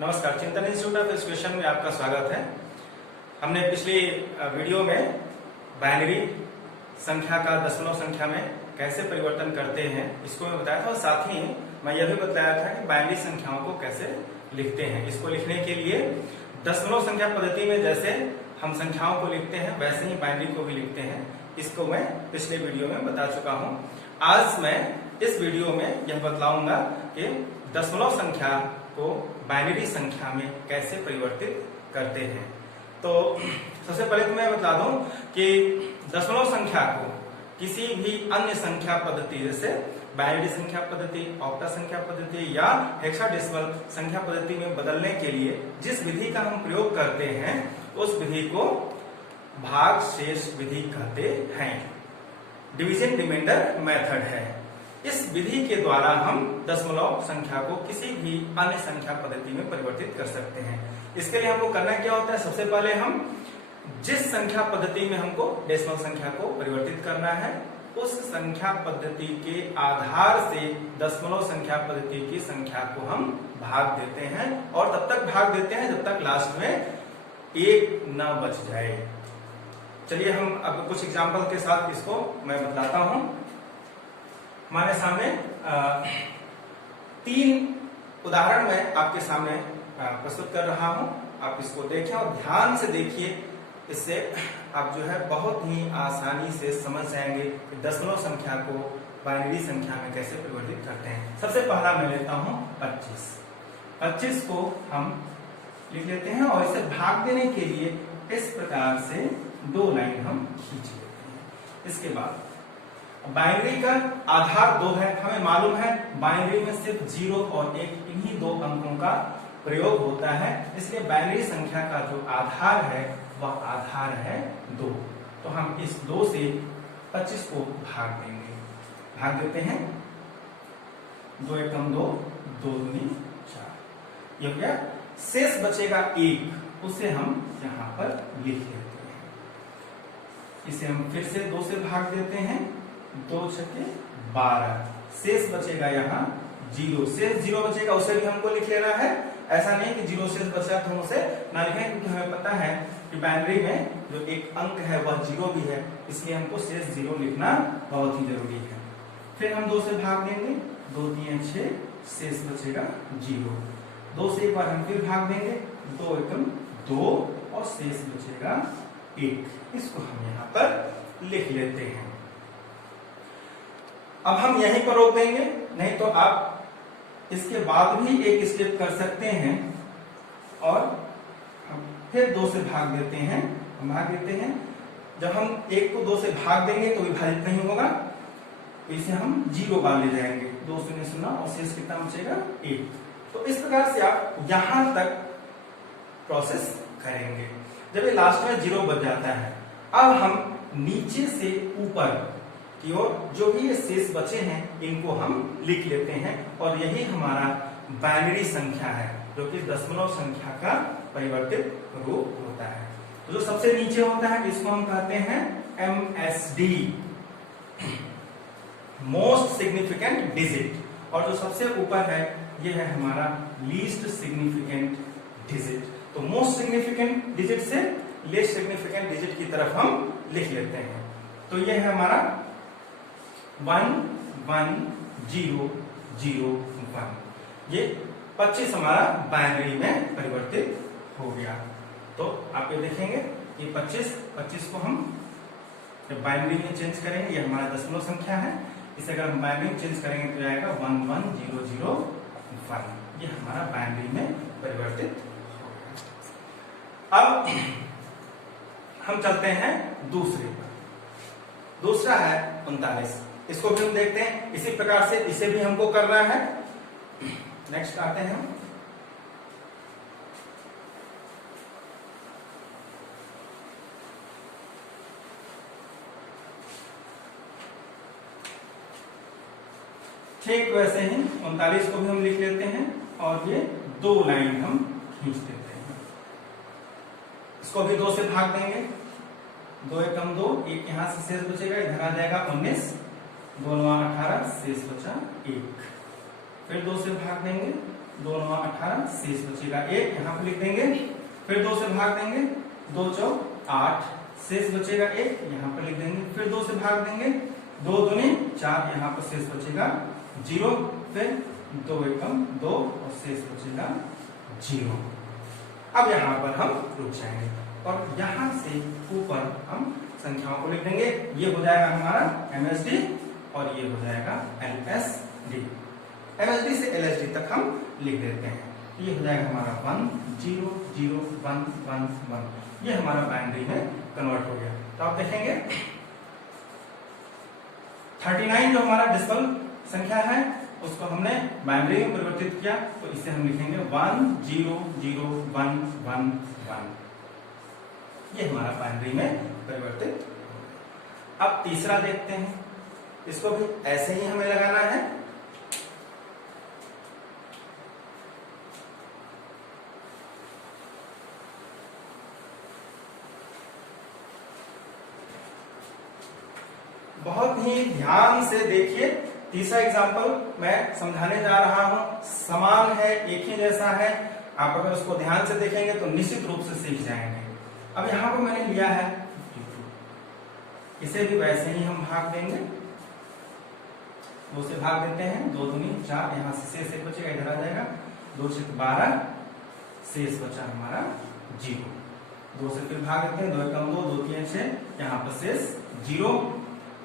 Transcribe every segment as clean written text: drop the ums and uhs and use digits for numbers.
नमस्कार, चिंतन institute of education में आपका स्वागत है। हमने पिछली वीडियो में बाइनरी संख्या का दशमलव संख्या में कैसे परिवर्तन करते हैं इसको मैं बताया था, और साथ ही मैं यह भी बताया था कि बाइनरी संख्याओं को कैसे लिखते हैं। इसको लिखने के लिए दशमलव संख्या पद्धति में जैसे हम संख्याओं को लिखते हैं वैसे ही बाइनरी को भी लिखते हैं। इसको मैं पिछले वीडियो में बता चुका हूं। आज मैं इस वीडियो में यह बतलाऊंगा कि दशमलव संख्या को बाइनरी संख्या में कैसे परिवर्तित करते हैं। तो सबसे पहले तो मैं बता दूं कि दशमलव संख्या को किसी भी अन्य संख्या पद्धति जैसे बाइनरी संख्या पद्धति, ऑक्टा संख्या पद्धति या हेक्साडेसिमल संख्या पद्धति में बदलने के लिए जिस विधि का हम प्रयोग करते हैं उस विधि को भाग शेष विधि कहते हैं। डिवीजन रिमाइंडर मेथड है। इस विधि के द्वारा हम दशमलव संख्या को किसी भी अन्य संख्या पद्धति में परिवर्तित कर सकते हैं। इसके लिए हमको करना क्या होता है, सबसे पहले हम जिस संख्या पद्धति में हमको डेसिमल संख्या को परिवर्तित करना है उस संख्या पद्धति के आधार से दशमलव संख्या पद्धति की संख्या को हम भाग देते हैं, और तब तक भाग देते हैं जब तक लास्ट में एक न बच जाए। चलिए हम अब कुछ एग्जाम्पल के साथ इसको मैं बताता हूं। हमारे सामने 3 उदाहरण मैं आपके सामने प्रस्तुत कर रहा हूं। आप इसको देखें और ध्यान से देखिए, इससे आप जो है बहुत ही आसानी से समझ जाएंगे कि दशमलव संख्या को बाइनरी संख्या में कैसे परिवर्तित करते हैं। सबसे पहला मैं लेता हूं 25। 25 को हम लिख लेते हैं और इसे भाग देने के लिए इस प्रकार से 2 लाइन हम खींच लेते हैं। इसके बाद बाइनरी का आधार 2 है। हमें मालूम है बाइनरी में सिर्फ 0 और 1 इन्हीं 2 अंकों का प्रयोग होता है, इसलिए बाइनरी संख्या का जो आधार है वह आधार है 2। तो हम इस 2 से 25 को भाग देंगे। भाग देते हैं 2 एकम 2, 2 दूनी 4। ये हो गया। शेष बचेगा 1, उसे हम यहां पर लिख लेते हैं। इसे हम फिर से 2 से भाग देते हैं, 2 छके 12। शेष बचेगा यहाँ 0। शेष 0 बचेगा, उसे भी हमको लिख लेना है। ऐसा नहीं कि 0 शेष बचा तो हम उसे ना लिखें, क्योंकि हमें पता है कि बाइनरी में जो एक अंक है वह 0 भी है, इसलिए हमको शेष 0 लिखना बहुत ही जरूरी है। फिर हम 2 से भाग देंगे, 2 3 6, शेष बचेगा 0। 2 से एक बार हम फिर भाग देंगे, 2 एकम 2 और शेष बचेगा 1। इसको हम यहाँ पर लिख लेते हैं। अब हम यहीं पर रोक देंगे, नहीं तो आप इसके बाद भी एक स्टेप कर सकते हैं और हम फिर 2 से भाग देते हैं। हम भाग देते हैं, जब हम 1 को 2 से भाग देंगे तो विभाजित नहीं होगा, तो इसे हम 0 बार ले जाएंगे। 2 0 0 और शेष कितना बचेगा 1। तो इस प्रकार से आप यहां तक प्रोसेस करेंगे। जब ये लास्ट में 0 बच जाता है, अब हम नीचे से ऊपर की ओर जो भी ये शेष बचे हैं इनको हम लिख लेते हैं, और यही हमारा बाइनरी संख्या है जो कि दशमलव संख्या का परिवर्तित रूप होता है। तो जो सबसे नीचे होता है इसको हम कहते हैं MSD, मोस्ट सिग्निफिकेंट डिजिट, और जो सबसे ऊपर है ये है हमारा लीस्ट सिग्निफिकेंट डिजिट। तो मोस्ट सिग्निफिकेंट डिजिट से लेस्ट सिग्निफिकेंट डिजिट की तरफ हम लिख लेते हैं। तो ये है हमारा 1 1 0 0 1। ये 25 हमारा बाइनरी में परिवर्तित हो गया। तो आप ये देखेंगे कि 25 को हम जब बाइनरी में चेंज करेंगे, ये हमारा दशमलव संख्या है, इसे अगर हम बाइनरी में चेंज करेंगे तो आएगा 1 1 0 0 1। ये हमारा बाइनरी में परिवर्तित हो गया। अब हम चलते हैं दूसरे पर। दूसरा है 39। इसको भी हम देखते हैं इसी प्रकार से, इसे भी हमको करना है। नेक्स्ट आते हैं हम। ठीक वैसे ही 39 को भी हम लिख लेते हैं और ये 2 लाइन हम खींच देते हैं। इसको भी 2 से भाग देंगे, 2 एकम 2, 1 यहां से शेष बचेगा, इधर आ जाएगा 19, 2 9 18, शेष बचा 1। फिर 2 से भाग देंगे, 2 9 18, शेष बचेगा 1, यहाँ पे लिख देंगे। फिर 2 से भाग देंगे, 2 4 8, शेष बचेगा 1, यहाँ पे लिख देंगे। फिर 2 से भाग देंगे, 2 दूनी 4, यहाँ पर शेष बचेगा 0। फिर 2 एकम 2 और शेष बचेगा 0। अब यहाँ पर हम रुक जाएंगे और यहाँ से ऊपर हम संख्याओं को लिख देंगे। ये हो जाएगा हमारा MSD और ये हो जाएगा LSD। MSD से LSD तक हम लिख देते हैं। ये हो जाएगा हमारा 1 0 0 1 1 1। ये हमारा बाइनरी में कन्वर्ट हो गया। तो आप देखेंगे 39 जो हमारा डेसिमल संख्या है उसको हमने बाइनरी में परिवर्तित किया, तो इसे हम लिखेंगे 1 0 0 1 1 1। ये हमारा बाइनरी में परिवर्तित। अब तीसरा देखते हैं, इसको भी ऐसे ही हमें लगाना है। बहुत ही ध्यान से देखिए, तीसरा एग्जाम्पल मैं समझाने जा रहा हूं, समान है, एक ही जैसा है। आप अगर उसको ध्यान से देखेंगे तो निश्चित रूप से सीख जाएंगे। अब यहां पर मैंने लिया है 52, इसे भी वैसे ही हम भाग देंगे, 2 से भाग देते हैं, 2 दूनी 4, यहाँ से शेष 1 बचेगा, इधर आ जाएगा, 2 6 12, शेष बचा हमारा 0। 2 से फिर भाग देते हैं, 2 एकम 2, 2 3 6, यहाँ पर शेष 0।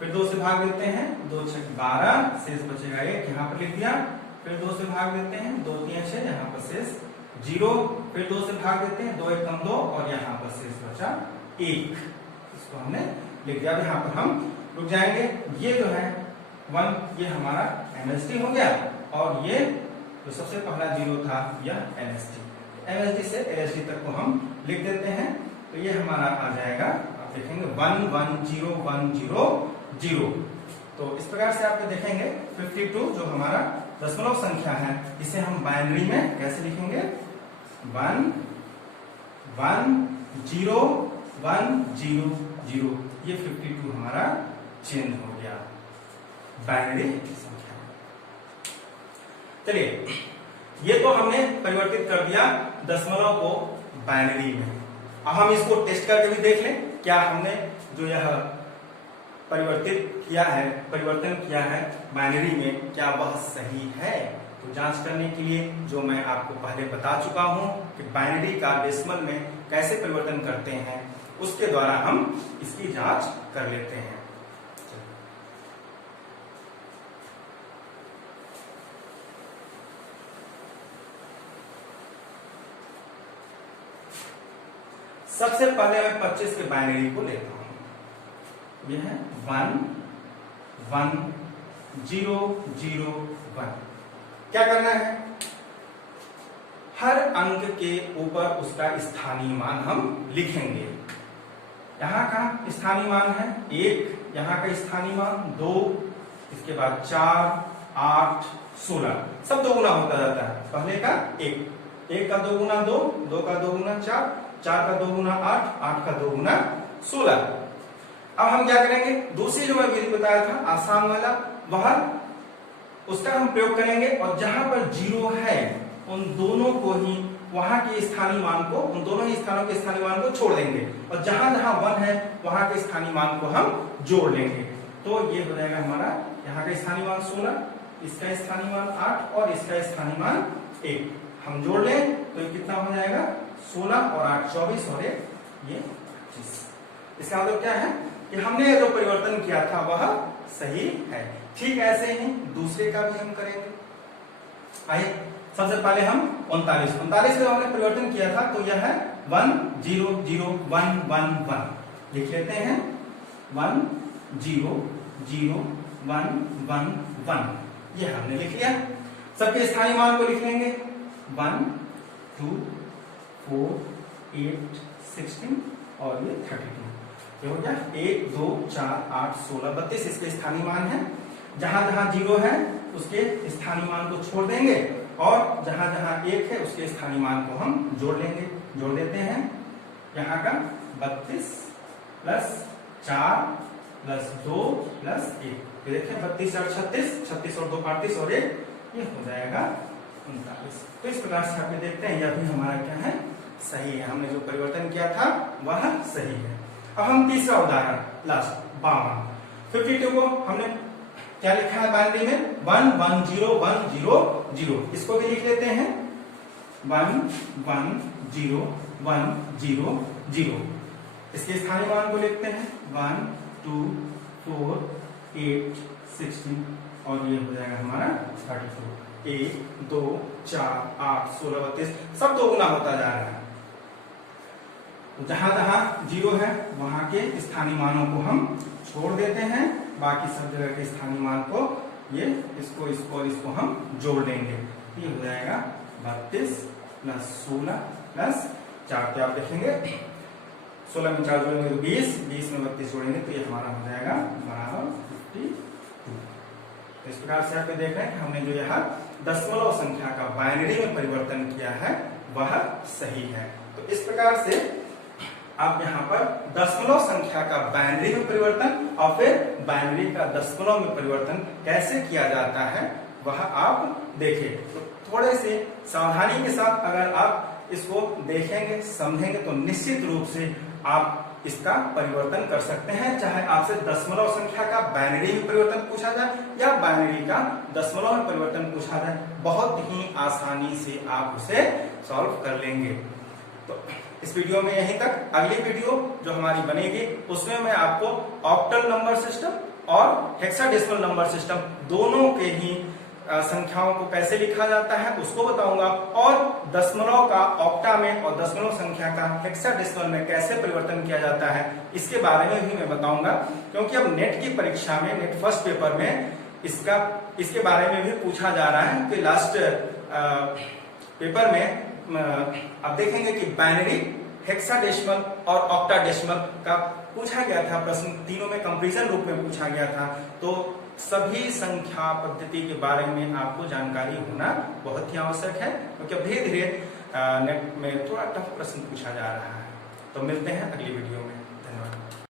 फिर 2 से भाग देते हैं, 2 6 12, शेष बचेगा 1, यहाँ पर लिख दिया। फिर 2 से भाग देते हैं, 2 3 6, यहाँ पर शेष 0। फिर 2 से भाग देते हैं, 2 एकम 2 और यहाँ पर शेष बचा 1। इसको हमने लिख दिया। यहाँ पर हम रुक जाएंगे। ये जो है 1, ये हमारा MSD हो गया और ये जो सबसे पहला 0 था यह LSD। MSD से LSD तक को हम लिख देते हैं, तो ये हमारा आ जाएगा, आप देखेंगे 1 1 0 1 0 0। तो इस प्रकार से आप देखेंगे 52 जो हमारा दशमलव संख्या है, इसे हम बाइनरी में कैसे लिखेंगे, 1 1 0 1 0 0। ये 52 हमारा चेंज हो गया बाइनरी संख्या। चलिए, ये तो हमने परिवर्तित कर दिया दशमलव को बाइनरी में। अब हम इसको टेस्ट करके भी देख लें, क्या हमने जो यह परिवर्तन किया है बाइनरी में, क्या वह सही है। तो जांच करने के लिए जो मैं आपको पहले बता चुका हूं कि बाइनरी का डेसिमल में कैसे परिवर्तन करते हैं, उसके द्वारा हम इसकी जांच कर लेते हैं। सबसे पहले मैं 25 के बाइनरी को लेता हूं। यह है 1 1 0 0 1। क्या करना है, हर अंक के ऊपर उसका स्थानीय मान हम लिखेंगे। यहाँ का स्थानीय मान है 1, यहाँ का स्थानीय मान 2, इसके बाद 4 8 16, सब 2 गुना होता जाता है। पहले का 1 का 2 गुना 2, 2 का 2 गुना 4, 4 का 2 गुना 8, 8 का 2 गुना 16। अब हम क्या करेंगे, दूसरी जो मैं विधि बताया था आसान वाला, वह उसका हम प्रयोग करेंगे और जहां पर 0 है उन दोनों को ही, वहां के स्थानीय मान को, उन दोनों ही स्थानों के स्थानीय मान को छोड़ देंगे और जहां जहां 1 है वहां के स्थानीय मान को हम जोड़ लेंगे। तो ये हो जाएगा हमारा, यहाँ का स्थानीय मान 16, इसका स्थानीय मान 8 और इसका स्थानीय मान 1। हम जोड़ लें तो ये कितना हो जाएगा, 16 और 8 24 और 1 ये 25। इसका मतलब क्या है कि हमने जो परिवर्तन किया था वह सही है। ठीक ऐसे ही दूसरे का भी हम करेंगे। आइए, सबसे पहले हम 39 का जो हमने परिवर्तन किया था, तो यह है 1 0 0 1 1 1। लिख लेते हैं 1 0 0 1 1 1। ये हमने लिख लिया। सबके स्थानीय मान को लिख लेंगे, 1 2 4 8 16 और ये 32। ये हो गया 1 2 4 8 16 32 इसके स्थानीय मान है। जहां जहां 0 है उसके स्थानीय मान को छोड़ देंगे और जहां जहां 1 है उसके स्थानीय मान को हम जोड़ लेंगे। जोड़ देते हैं, यहाँ का 32 प्लस 4 प्लस 2 प्लस 1। देखिए 32 और 36, 36 और 2 35 और 1, ये हो जाएगा 39। तो इस प्रकार से आप देखते हैं यह भी हमारा क्या है, सही है। हमने जो परिवर्तन किया था वह सही है। अब हम तीसरा उदाहरण लास्ट 52, 52 को हमने क्या लिखा है बाइनरी में 1 1 0 1 0 0। इसको भी लिख लेते हैं 1 1 0 1 0 0। इसके स्थानीय मान को लिखते हैं 1 2 4 8 16 और ये हो जाएगा हमारा 34। 1 2 4 8 16 32 सब दो गुना होता जा रहा है। जहां जहां जीरो है वहां के स्थानीय मानों को हम छोड़ देते हैं, बाकी सब जगह के स्थानीय मान को ये इसको और इसको हम जोड़ देंगे। ये हो जाएगा 32 प्लस 16 प्लस 4 के आप देखेंगे 16 में 4 जोड़ेंगे तो 20, 20 में 32 जोड़ेंगे तो ये हमारा हो जाएगा बराबर 52। तो इस प्रकार से आप देख रहे हैं हमने जो यहाँ दशमलव संख्या का बाइनरी में परिवर्तन किया है वह सही है। तो इस प्रकार से आप यहाँ पर दशमलव संख्या का बाइनरी में परिवर्तन और फिर बाइनरी का दशमलव में परिवर्तन कैसे किया जाता है वह आप देखें। तो थोड़े से सावधानी के साथ अगर आप इसको देखेंगे समझेंगे तो निश्चित रूप से आप इसका परिवर्तन कर सकते हैं। चाहे आपसे दशमलव संख्या का बाइनरी में परिवर्तन पूछा जाए या बाइनरी का दशमलव में परिवर्तन पूछा जाए, बहुत ही आसानी से आप उसे सॉल्व कर लेंगे। तो इस वीडियो में यहीं तक। अगली वीडियो जो हमारी बनेगी उसमें मैं आपको ऑक्टल नंबर सिस्टम और हेक्साडेसिमल नंबर सिस्टम दोनों के ही संख्याओं को कैसे लिखा जाता है उसको बताऊंगा, और दशमलव का ऑक्टा में और दशमलव संख्या का हेक्साडेसिमल में कैसे परिवर्तन किया जाता है इसके बारे में भी मैं बताऊंगा। क्योंकि अब नेट की परीक्षा में, नेट फर्स्ट पेपर में इसके बारे में भी पूछा जा रहा है कि लास्ट पेपर में आप देखेंगे कि बाइनरी, हेक्साडेसिमल और ऑक्टाडेसिमल का पूछा गया था प्रश्न, तीनों में कंपैरिजन रूप में पूछा गया था। तो सभी संख्या पद्धति के बारे में आपको जानकारी होना बहुत ही आवश्यक है, क्योंकि अब धीरे धीरे नेट में थोड़ा टफ प्रश्न पूछा जा रहा है। तो मिलते हैं अगली वीडियो में।